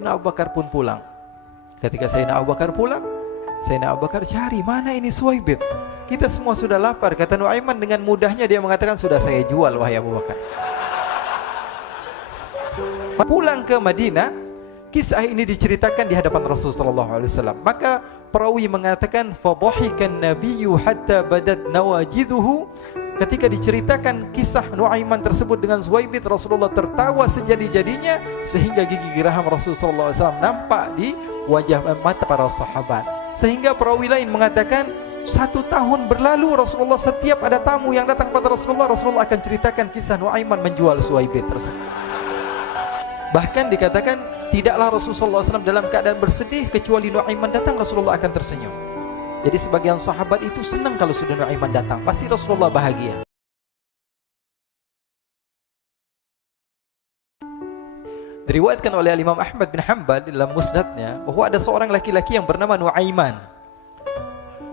Sayyidina Abu Bakar pun pulang. Ketika Sayyidina Abu Bakar pulang, Sayyidina Abu Bakar cari, mana ini Suwaibit? Kita semua sudah lapar. Kata Nuaiman dengan mudahnya dia mengatakan, sudah saya jual wahai Abu Bakar. Pulang ke Madinah, kisah ini diceritakan di hadapan Rasulullah SAW. Maka perawi mengatakan, fadhahikan nabiyyu hatta badat nawajiduhu. Ketika diceritakan kisah Nuaiman tersebut dengan Suwaibit, Rasulullah tertawa sejadi-jadinya sehingga gigi geraham Rasulullah SAW nampak di wajah mata para sahabat. Sehingga perawi lain mengatakan, 1 tahun berlalu Rasulullah setiap ada tamu yang datang pada Rasulullah akan ceritakan kisah Nuaiman menjual Suwaibit tersebut. Bahkan dikatakan tidaklah Rasulullah SAW dalam keadaan bersedih kecuali Nuaiman datang Rasulullah akan tersenyum. Jadi sebagian sahabat itu senang kalau sudah Nuaiman datang, pasti Rasulullah bahagia. Diriwayatkan oleh Imam Ahmad bin Hanbal dalam musnadnya bahwa ada seorang laki-laki yang bernama Nuaiman.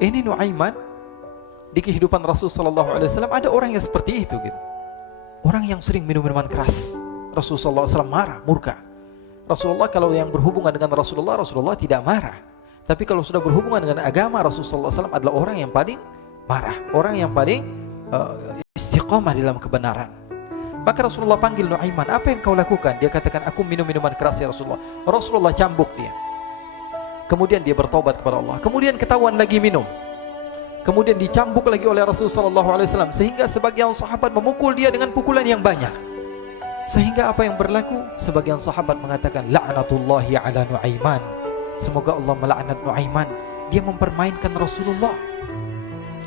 Ini Nuaiman di kehidupan Rasulullah SAW ada orang yang seperti itu gitu. Orang yang sering minum minuman keras. Rasulullah SAW marah, murka. Rasulullah kalau yang berhubungan dengan Rasulullah tidak marah. Tapi kalau sudah berhubungan dengan agama, Rasulullah SAW adalah orang yang paling marah, orang yang paling istiqamah dalam kebenaran. Maka Rasulullah panggil Nuaiman, apa yang kau lakukan? Dia katakan, aku minum minuman keras ya Rasulullah. Rasulullah cambuk dia. Kemudian dia bertobat kepada Allah. Kemudian ketahuan lagi minum. Kemudian dicambuk lagi oleh Rasulullah SAW. Sehingga sebagian sahabat memukul dia dengan pukulan yang banyak. Sehingga apa yang berlaku? Sebagian sahabat mengatakan, la'natullahi ala Nuaiman. Semoga Allah melaknat Nuaiman. Dia mempermainkan Rasulullah.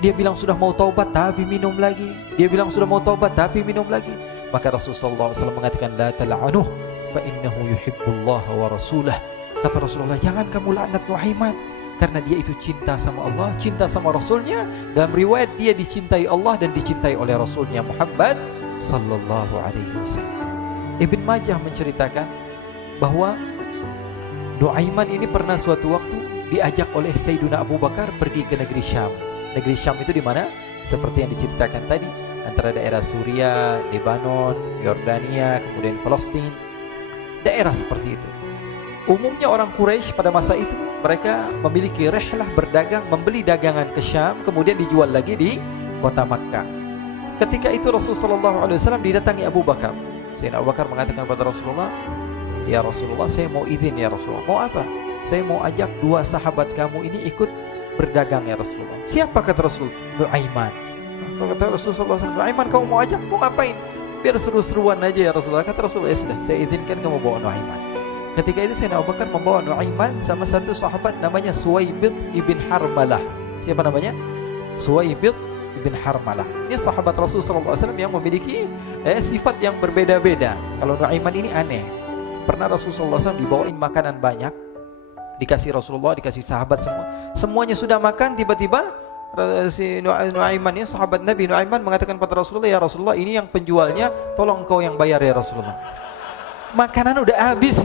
Dia bilang sudah mau taubat tapi minum lagi. Dia bilang sudah mau taubat tapi minum lagi. Maka Rasulullah SAW mengatakan, la tal'anuh fa innahu yuhibbullah wa rasulah. Kata Rasulullah, jangan kamu laknat Nuaiman, karena dia itu cinta sama Allah, cinta sama Rasulnya. Dalam riwayat dia dicintai Allah dan dicintai oleh Rasulnya Muhammad sallallahu alaihi wasallam. Ibn Majah menceritakan bahwa Nuaiman ini pernah suatu waktu diajak oleh Sayyidina Abu Bakar pergi ke negeri Syam. Negeri Syam itu di mana? Seperti yang diceritakan tadi, antara daerah Suriah, Lebanon, Yordania, kemudian Palestina. Daerah seperti itu. Umumnya orang Quraisy pada masa itu mereka memiliki rihlah berdagang, membeli dagangan ke Syam, kemudian dijual lagi di kota Makkah. Ketika itu Rasulullah SAW didatangi Abu Bakar. Sayyidina Abu Bakar mengatakan kepada Rasulullah, ya Rasulullah, saya mau izin ya Rasulullah. Mau apa? Saya mau ajak 2 sahabat kamu ini ikut berdagang ya Rasulullah. Siapa kata Rasul? Nuaiman. Kata Rasulullah SAW, Nuaiman kamu mau ajak? Mau ngapain? Biar seru-seruan aja ya Rasulullah. Kata Rasulullah, ya sudah, saya izinkan kamu bawa Nuaiman. Ketika itu Sayyidina Abu Bakar membawa Nuaiman sama satu sahabat namanya Suwaibit ibn Harmalah. Siapa namanya? Suwaibit ibn Harmalah. Ini sahabat Rasulullah SAW yang memiliki sifat yang berbeda-beda. Kalau Nuaiman ini aneh. Pernah Rasulullah SAW dibawain makanan banyak, dikasih Rasulullah, dikasih sahabat semua. Semuanya sudah makan, tiba-tiba si Nuaiman ini, sahabat Nabi Nuaiman mengatakan pada Rasulullah, ya Rasulullah, ini yang penjualnya, tolong kau yang bayar ya Rasulullah. Makanan udah habis.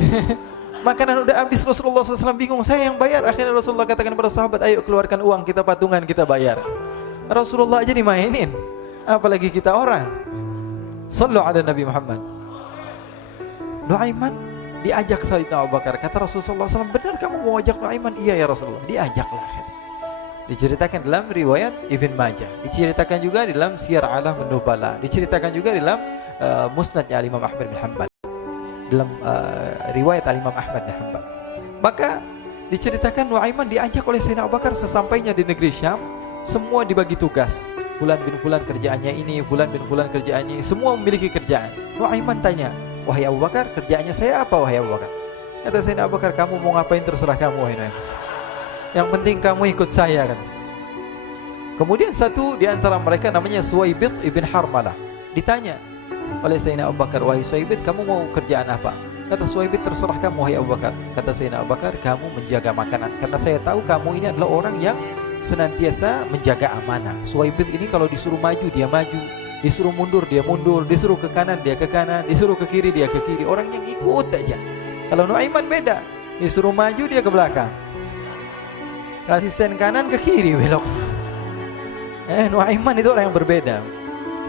Makanan udah habis, Rasulullah SAW bingung, saya yang bayar. Akhirnya Rasulullah katakan kepada sahabat, ayo keluarkan uang, kita patungan, kita bayar. Rasulullah aja dimainin, apalagi kita orang. Sallu ala Nabi Muhammad. Nuaiman diajak Sayyidina Abu Bakar. Kata Rasulullah SAW, benar kamu mau ajak Nuaiman? Iya ya Rasulullah. Diajaklah akhirnya. Diceritakan dalam riwayat Ibn Majah, diceritakan juga dalam Siyar A'lam An-Nubala, diceritakan juga dalam musnadnya Imam Ahmad bin Hanbal, dalam riwayat Imam Ahmad bin Hanbal. Maka diceritakan Nuaiman diajak oleh Sayyidina Abu Bakar. Sesampainya di negeri Syam, semua dibagi tugas. Fulan bin Fulan kerjaannya ini, Fulan bin Fulan kerjaannya ini, semua memiliki kerjaan. Nuaiman tanya, wahai Abu Bakar, kerjaannya saya apa wahai Abu Bakar? Kata Sayyidina Abu Bakar, kamu mau ngapain terserah kamu wahai Nuaiman. Yang penting kamu ikut saya kan. Kemudian satu di antara mereka namanya Suwaibit ibn Harmalah. Ditanya oleh Sayyidina Abu Bakar, wahai Suwaibit, kamu mau kerjaan apa? Kata Suwaibit, terserah kamu wahai Abu Bakar. Kata Sayyidina Abu Bakar, kamu menjaga makanan, karena saya tahu kamu ini adalah orang yang senantiasa menjaga amanah. Suwaibit ini kalau disuruh maju dia maju, disuruh mundur dia mundur, disuruh ke kanan dia ke kanan, disuruh ke kiri dia ke kiri. Orang yang ikut aja. Kalau Nuaiman beda, disuruh maju dia ke belakang, kasih sen kanan ke kiri belok. Nuaiman itu orang yang berbeda.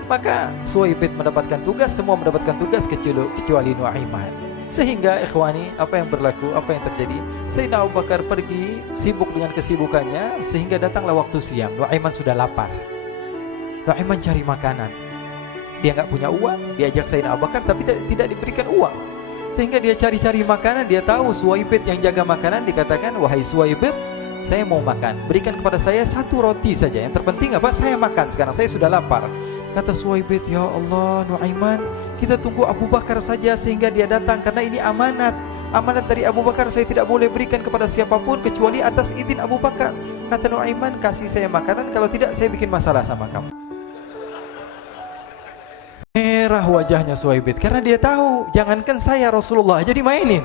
Maka Suwaibit mendapatkan tugas, semua mendapatkan tugas kecuali Nuaiman. Sehingga ikhwani, apa yang berlaku, apa yang terjadi? Sayyidina Abu Bakar pergi sibuk dengan kesibukannya, sehingga datanglah waktu siang. Nuaiman sudah lapar. Nuaiman cari makanan. Dia nggak punya uang, diajak Sayyidina Abu Bakar tapi tidak diberikan uang. Sehingga dia cari-cari makanan, dia tahu Suwaibit yang jaga makanan, dikatakan, "Wahai Suwaibit, saya mau makan, berikan kepada saya 1 roti saja. Yang terpenting apa? Saya makan sekarang, saya sudah lapar." Kata Suwaibit, "Ya Allah, Nuaiman, kita tunggu Abu Bakar saja sehingga dia datang, karena ini amanat. Amanat dari Abu Bakar, saya tidak boleh berikan kepada siapapun kecuali atas izin Abu Bakar." Kata Nuaiman, "Kasih saya makanan, kalau tidak saya bikin masalah sama kamu." Merah wajahnya Suwaibit karena dia tahu, jangankan saya, Rasulullah jadi mainin.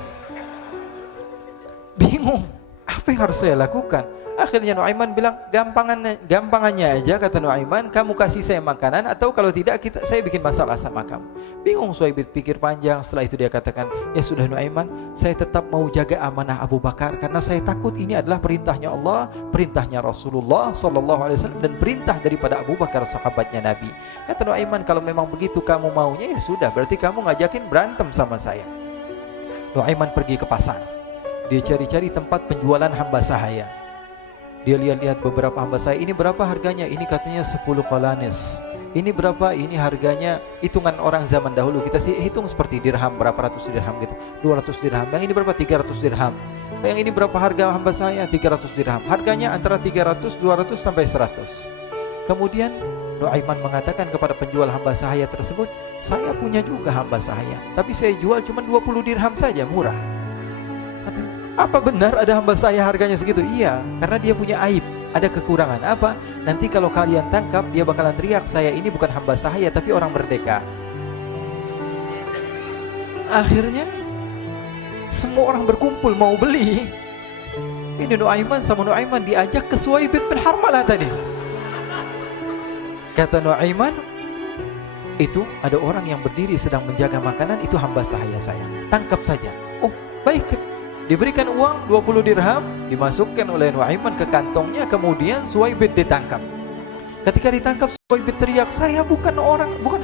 Bingung, apa yang harus saya lakukan? Akhirnya Nuaiman bilang, gampangannya aja, kata Nuaiman, kamu kasih saya makanan, atau kalau tidak saya bikin masalah sama kamu. Bingung Suwaibit, pikir panjang. Setelah itu dia katakan, ya sudah Nuaiman, saya tetap mau jaga amanah Abu Bakar, karena saya takut ini adalah perintahnya Allah, perintahnya Rasulullah SAW, dan perintah daripada Abu Bakar, sahabatnya Nabi. Kata Nuaiman, kalau memang begitu kamu maunya, ya sudah, berarti kamu ngajakin berantem sama saya. Nuaiman pergi ke pasar. Dia cari-cari tempat penjualan hamba sahaya. Dia lihat-lihat beberapa hamba sahaya. Ini berapa harganya? Ini katanya 10 qalanis. Ini berapa? Ini harganya, hitungan orang zaman dahulu, kita sih hitung seperti dirham, berapa ratus dirham gitu, 200 dirham. Yang ini berapa? 300 dirham. Yang ini berapa harga hamba sahaya? 300 dirham. Harganya antara 300, 200 sampai 100. Kemudian Nuaiman mengatakan kepada penjual hamba sahaya tersebut, saya punya juga hamba sahaya, tapi saya jual cuma 20 dirham saja, murah. Apa benar ada hamba saya harganya segitu? Iya, karena dia punya aib, ada kekurangan. Apa? Nanti kalau kalian tangkap, dia bakalan teriak, saya ini bukan hamba sahaya tapi orang merdeka. Akhirnya semua orang berkumpul mau beli. Ini Nuaiman sama Nuaiman diajak ke Suwaibit bin Harmalah tadi. Kata Nuaiman, itu ada orang yang berdiri sedang menjaga makanan, itu hamba sahaya saya, tangkap saja. Oh baik. Diberikan uang 20 dirham, dimasukkan oleh Nuaiman ke kantongnya, kemudian Suwaibit ditangkap. Ketika ditangkap, Suwaibit teriak, saya bukan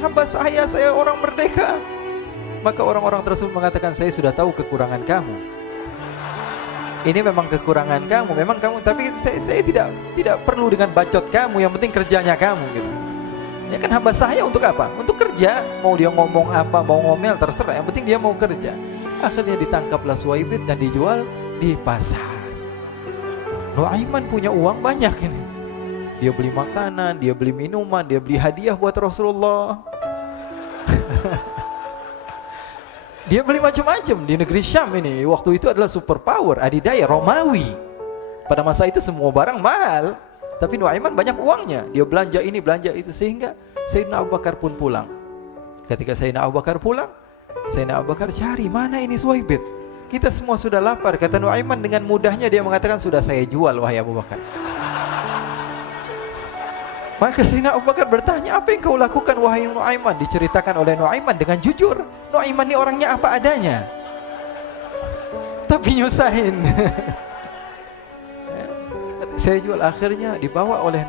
hamba saya orang merdeka. Maka orang-orang tersebut mengatakan, saya sudah tahu kekurangan kamu. Ini memang kekurangan kamu, memang kamu, tapi saya tidak perlu dengan bacot kamu, yang penting kerjanya kamu gitu. Ya kan hamba saya untuk apa? Untuk kerja. Mau dia ngomong apa, mau ngomel terserah, yang penting dia mau kerja. Akhirnya ditangkaplah Suwaibit dan dijual di pasar. Nuaiman punya uang banyak ini. Dia beli makanan, dia beli minuman, dia beli hadiah buat Rasulullah. Dia beli macam-macam di negeri Syam ini. Waktu itu adalah superpower, adidaya, Romawi. Pada masa itu semua barang mahal, tapi Nuaiman banyak uangnya. Dia belanja ini, belanja itu, sehingga Sayyidina Abu Bakar pun pulang. Ketika Sayyidina Abu Bakar pulang, Sayyidina Abu Bakar cari, mana ini Suwaibit? Kita semua sudah lapar. Kata Nuaiman dengan mudahnya dia mengatakan, sudah saya jual wahai Abu Bakar. Maka Sayyidina Abu Bakar bertanya, apa yang kau lakukan wahai Nuaiman? Diceritakan oleh Nuaiman dengan jujur. Nuaiman ini orangnya apa adanya, tapi nyusahin. Saya jual. Akhirnya dibawa oleh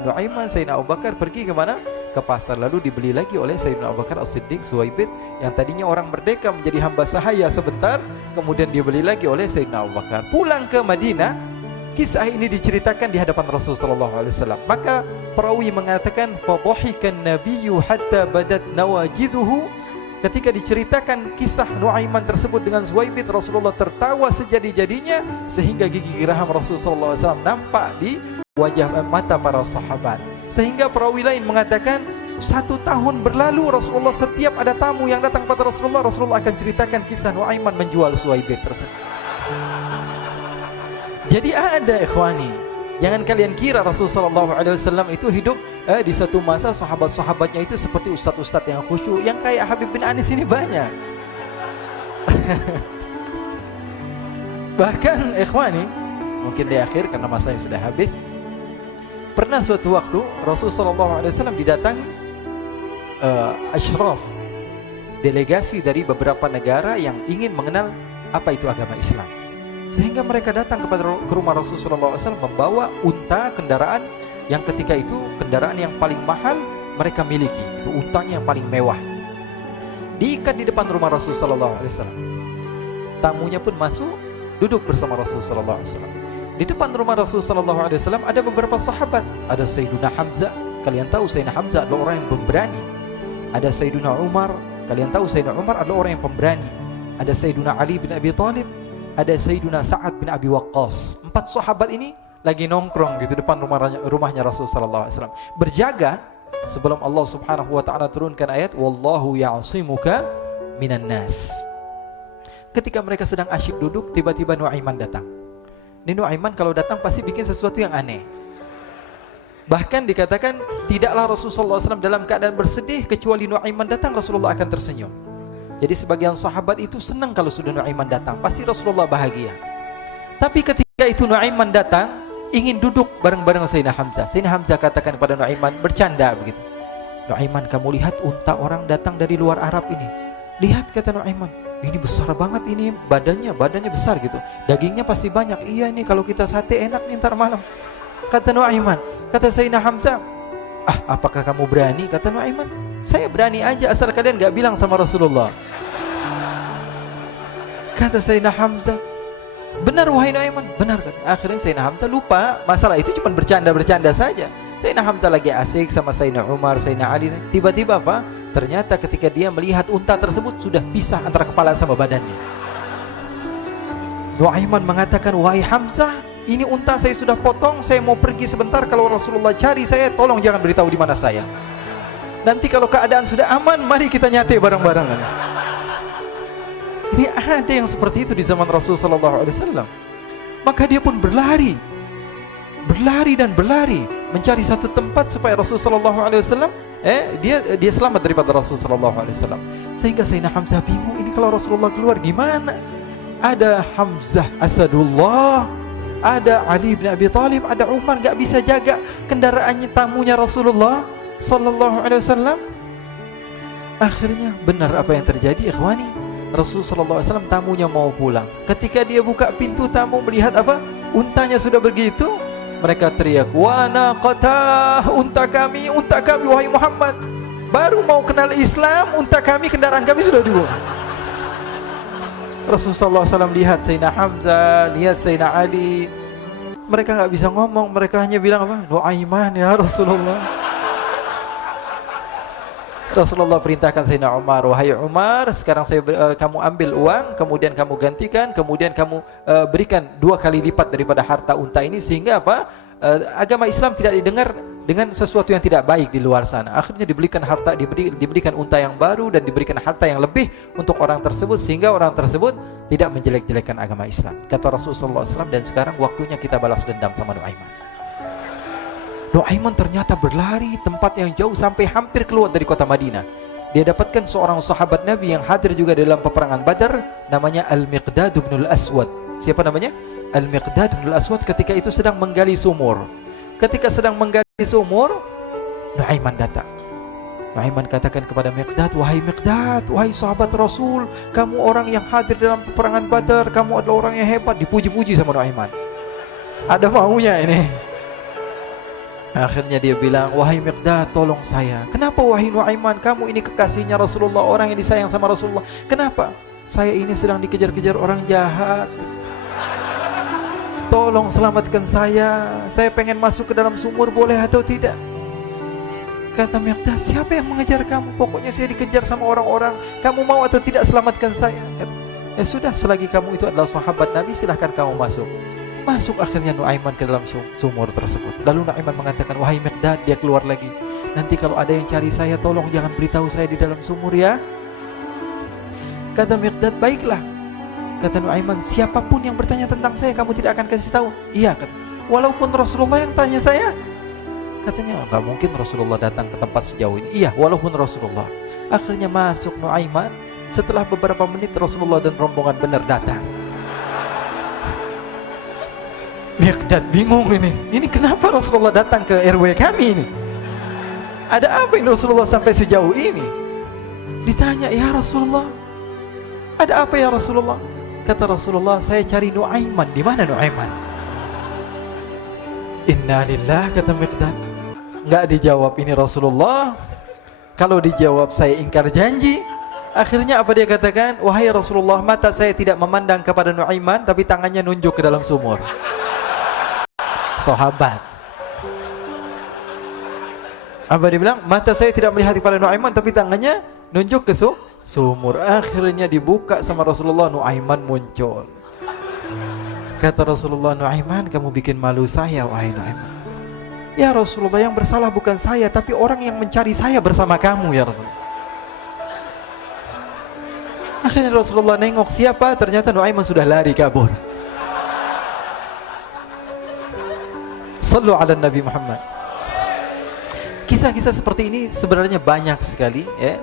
Nuaiman, Sayyidina Abu Bakar pergi ke mana? Ke pasar, lalu dibeli lagi oleh Sayyidina Abu Bakar As-Siddiq. Suwaibit yang tadinya orang merdeka menjadi hamba sahaya sebentar, kemudian dibeli lagi oleh Sayyidina Abu Bakar. Pulang ke Madinah, kisah ini diceritakan di hadapan Rasulullah SAW. Maka perawi mengatakan, fadhahikan nabiyyu hatta badat nawajiduhu. Ketika diceritakan kisah Nuaiman tersebut dengan Suwaibit, Rasulullah tertawa sejadi-jadinya, sehingga gigi geraham Rasulullah SAW nampak di wajah mata para sahabat. Sehingga perawi lain mengatakan, 1 tahun berlalu Rasulullah, setiap ada tamu yang datang pada Rasulullah, Rasulullah akan ceritakan kisah Nuaiman menjual Suwaibit tersebut. Jadi ada ikhwani, jangan kalian kira Rasulullah SAW itu hidup di satu masa sahabat-sahabatnya itu seperti ustadz-ustadz yang khusyuk, yang kayak Habib bin Anis ini banyak. Bahkan ikhwani, mungkin di akhir karena masanya sudah habis, pernah suatu waktu Rasulullah SAW didatangi asyraf, delegasi dari beberapa negara yang ingin mengenal apa itu agama Islam. Sehingga mereka datang ke rumah Rasulullah SAW membawa unta, kendaraan yang ketika itu kendaraan yang paling mahal mereka miliki, itu untanya yang paling mewah. diikat di depan rumah Rasul sallallahu alaihi wasallam. Tamunya pun masuk, duduk bersama Rasul sallallahu alaihi wasallam. Di depan rumah Rasul sallallahu alaihi wasallam ada beberapa sahabat. Ada Sayyiduna Hamzah. Kalian tahu Sayyidina Hamzah adalah orang yang pemberani. Ada Sayyiduna Umar. Kalian tahu Sayyidina Umar adalah orang yang pemberani. Ada Sayyiduna Ali bin Abi Thalib. Ada Sayyiduna Sa'ad bin Abi Waqqas. 4 sahabat ini lagi nongkrong gitu depan rumahnya Rasul sallallahu alaihi wasallam, berjaga sebelum Allah Subhanahu wa taala turunkan ayat wallahu ya'simuka minan nas. Ketika mereka sedang asyik duduk, tiba-tiba Nuaiman datang. Ini Nuaiman kalau datang pasti bikin sesuatu yang aneh. Bahkan dikatakan tidaklah Rasulullah SAW dalam keadaan bersedih, kecuali Nuaiman datang Rasulullah akan tersenyum. Jadi sebagian sahabat itu senang kalau sudah Nuaiman datang, pasti Rasulullah bahagia. Tapi ketika itu Nuaiman datang, ingin duduk bareng-bareng Sayyidina Hamzah. Sayyidina Hamzah katakan kepada Nuaiman, bercanda begitu. Nuaiman, kamu lihat unta orang datang dari luar Arab ini. Lihat, kata Nuaiman, ini besar banget ini, badannya besar gitu. Dagingnya pasti banyak. Iya, ini kalau kita sate enak nih ntar malam. Kata Nuaiman. Kata Sayyidina Hamzah, apakah kamu berani? Kata Nuaiman, saya berani aja asal kalian gak bilang sama Rasulullah. Kata Sayyidina Hamzah, benar wahai Nuaiman, benar kan? Akhirnya Sayyidina Hamzah lupa masalah itu, cuma bercanda-bercanda saja. Sayyidina Hamzah lagi asik sama Sayyidina Umar, Sayyidina Ali. Tiba-tiba apa? Ternyata ketika dia melihat unta tersebut sudah pisah antara kepala sama badannya. Nuaiman mengatakan, wahai Hamzah, ini unta saya sudah potong, saya mau pergi sebentar. Kalau Rasulullah cari saya, tolong jangan beritahu di mana saya. Nanti kalau keadaan sudah aman, mari kita nyate bareng-bareng. Ini ada yang seperti itu di zaman Rasul sallallahu alaihi wasallam. Maka dia pun berlari dan berlari mencari satu tempat supaya Rasul sallallahu alaihi wasallam dia selamat daripada Rasul sallallahu alaihi wasallam. Sehingga Sayyidina Hamzah bingung, ini kalau Rasulullah keluar gimana? Ada Hamzah Asadullah, ada Ali bin Abi Thalib, ada Umar, gak bisa jaga kendaraannya tamunya Rasulullah sallallahu alaihi wasallam. Akhirnya benar apa yang terjadi, ikhwani. Rasul sallallahu alaihi wasallam tamunya mau pulang. Ketika dia buka pintu tamu melihat apa? Untanya sudah begitu. Mereka teriak, "Wa naqatah, unta kami wahai Muhammad. Baru mau kenal Islam, unta kami, kendaraan kami sudah dibuang." Rasul sallallahu alaihi wasallam lihat Sayyidina Hamzah, lihat Sayyidina Ali. Mereka enggak bisa ngomong, mereka hanya bilang apa? Nuaiman ya Rasulullah. Rasulullah perintahkan Sayyidina Umar, wahai Umar, sekarang kamu ambil uang, kemudian kamu gantikan, kemudian kamu berikan 2 kali lipat daripada harta unta ini, sehingga apa? Agama Islam tidak didengar dengan sesuatu yang tidak baik di luar sana. Akhirnya diberikan harta, diberikan unta yang baru dan diberikan harta yang lebih untuk orang tersebut, sehingga orang tersebut tidak menjelek-jelekan agama Islam. Kata Rasulullah SAW, dan sekarang waktunya kita balas dendam sama Nuaiman. Nuaiman ternyata berlari tempat yang jauh sampai hampir keluar dari kota Madinah. Dia dapatkan seorang sahabat Nabi yang hadir juga dalam peperangan Badar, namanya Al-Miqdad bin Al-Aswad. Siapa namanya? Al-Miqdad bin Al-Aswad ketika itu sedang menggali sumur. Ketika sedang menggali sumur, Nuaiman datang. Nuaiman katakan kepada Miqdad, wahai Miqdad, wahai sahabat Rasul, kamu orang yang hadir dalam peperangan Badar, kamu adalah orang yang hebat. Dipuji-puji sama Nuaiman. Ada maunya ini. Akhirnya dia bilang, wahai Miqdad, tolong saya. Kenapa wahai Nuaiman? Kamu ini kekasihnya Rasulullah, orang yang disayang sama Rasulullah. Kenapa? Saya ini sedang dikejar-kejar orang jahat. Tolong selamatkan saya. Saya pengen masuk ke dalam sumur, boleh atau tidak? Kata Miqdad, siapa yang mengejar kamu? Pokoknya saya dikejar sama orang-orang. Kamu mau atau tidak selamatkan saya? Ya sudah, selagi kamu itu adalah sahabat Nabi, silahkan kamu masuk. Masuk akhirnya Nuaiman ke dalam sumur tersebut. Lalu Nuaiman mengatakan, wahai Miqdad, dia keluar lagi. Nanti kalau ada yang cari saya, tolong jangan beritahu saya di dalam sumur ya. Kata Miqdad, baiklah. Kata Nuaiman, siapapun yang bertanya tentang saya, kamu tidak akan kasih tahu? Iya, kata. Walaupun Rasulullah yang tanya saya? Katanya, enggak mungkin Rasulullah datang ke tempat sejauh ini. Iya, walaupun Rasulullah. Akhirnya masuk Nuaiman. Setelah beberapa menit Rasulullah dan rombongan benar datang. Miqdad bingung ini. Ini kenapa Rasulullah datang ke RW kami ini? Ada apa ini Rasulullah sampai sejauh ini? Ditanya, ya Rasulullah, ada apa ya Rasulullah? Kata Rasulullah, saya cari Nuaiman. Di mana Nuaiman? Innalillah, kata Miqdad. Enggak dijawab ini Rasulullah. Kalau dijawab saya ingkar janji. Akhirnya apa dia katakan? Wahai Rasulullah, mata saya tidak memandang kepada Nuaiman, tapi tangannya nunjuk ke dalam sumur. Sahabat. Apa dia bilang? Mata saya tidak melihat kepada Nuaiman, tapi tangannya nunjuk ke sumur. Akhirnya dibuka sama Rasulullah, Nuaiman muncul. Kata Rasulullah, Nuaiman, kamu bikin malu saya, wahai Nuaiman. Ya Rasulullah, yang bersalah bukan saya, tapi orang yang mencari saya bersama kamu, ya Rasulullah. Akhirnya Rasulullah nengok, siapa? Ternyata Nuaiman sudah lari kabur. Sallu ala Nabi Muhammad. Kisah-kisah seperti ini sebenarnya banyak sekali, ya.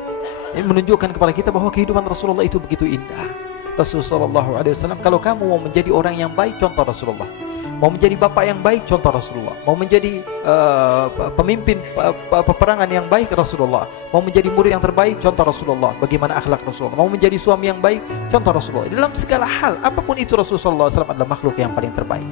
Ini menunjukkan kepada kita bahwa kehidupan Rasulullah itu begitu indah. Rasulullah SAW, kalau kamu mau menjadi orang yang baik, contoh Rasulullah. Mau menjadi bapak yang baik, contoh Rasulullah. Mau menjadi pemimpin peperangan yang baik, Rasulullah. Mau menjadi murid yang terbaik, contoh Rasulullah. Bagaimana akhlak Rasulullah. Mau menjadi suami yang baik, contoh Rasulullah. Dalam segala hal, apapun itu, Rasulullah SAW adalah makhluk yang paling terbaik.